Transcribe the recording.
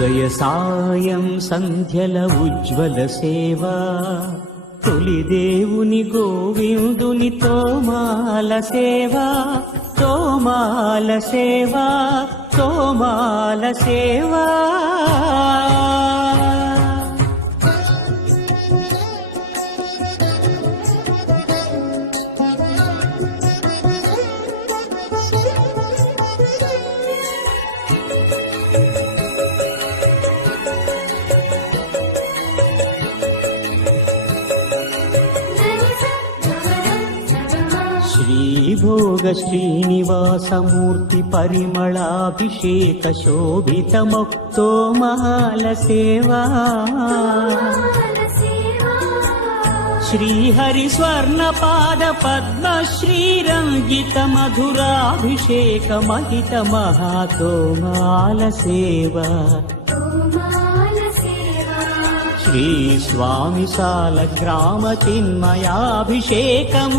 ఉదయ సాయం సంధ్యల ఉజ్వల సేవా, తొలి దేవుని గోవిందుని తోమాల సేవా, తోమాల సేవా, తోమాల సేవా. శ్రీభోగ శ్రీనివాసమూర్తి పరిమళాభిషేక శోభితమోక్తోమాల సేవా, శ్రీహరి స్వర్ణపాద పద్మ శ్రీరంజిత మధురాభిషేక మహిత మహాతోమాల సేవా, శ్రీ స్వామి సాల గ్రామ చిన్మయాభిషేకం